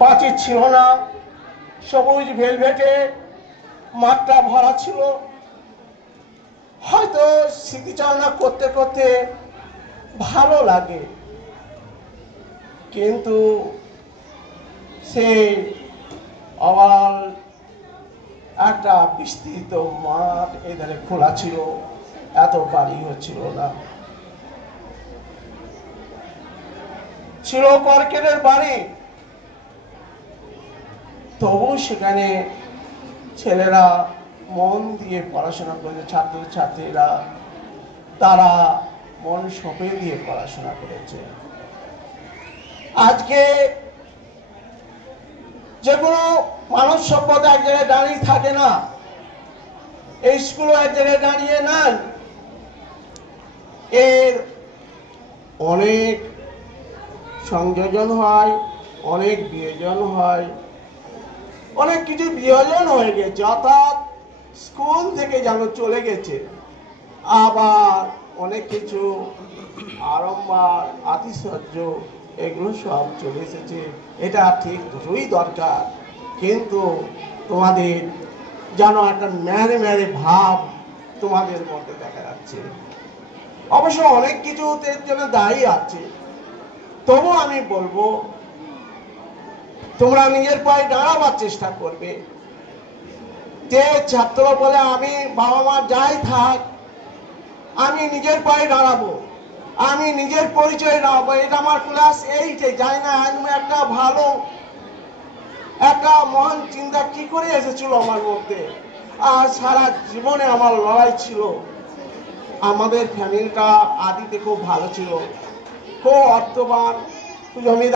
পাঁচিল ছিল না, সবুজ ভেলভেটে মাঠটা ভরা ছিল। হয়তো স্মৃতিচারণা করতে করতে ভালো লাগে, কিন্তু সেই আবার একটা বিস্তৃত মাঠ এধারে খোলা ছিল, এত বাড়ি হচ্ছিল না, ছিল কর্কেটের বাড়ি। তবু সেখানে ছেলেরা মন দিয়ে পড়াশোনা করেছে, ছাত্রছাত্রীরা তারা মন সঁপে দিয়ে পড়াশোনা করেছে। আজকে যে কোনো মানব সভ্যতা এক জায়গায় দাঁড়িয়ে থাকে না, এই স্কুলও এক জায়গায় দাঁড়িয়ে নাই। এর অনেক সংযোজন হয়, অনেক বিয়োজন হয়, অনেক কিছু বিয়োজন হয়ে গেছে, অর্থাৎ স্কুল থেকে যেন চলে গেছে, আবার অনেক কিছু আড়ম্বর আতিশয্য এগুলো সব চলে এসেছে। এটা ঠিক দুটোই দরকার, কিন্তু তোমাদের যেন একটা ম্যারে ম্যারে ভাব তোমাদের মধ্যে দেখা যাচ্ছে। অবশ্য অনেক কিছুর জন্য দায়ী আছে, তবু আমি বলবো তোমরা নিজের পায়ে দাঁড়াবার চেষ্টা করবে। যে ছাত্র বলে আমি বাবা মা যাই থাক আমি নিজের পায়ে দাঁড়াবো, আমি নিজের পরিচয় দাঁড়াবো, এটা আমার ক্লাস 8-এ যাই না, একটা ভালো একটা মহান চিন্তা কি করে এসেছিল আমার মধ্যে। আর সারা জীবনে আমার লড়াই ছিল। আমাদের ফ্যামিলিটা আদিতে খুব ভালো ছিল, খুব অর্থবান, জমিদার।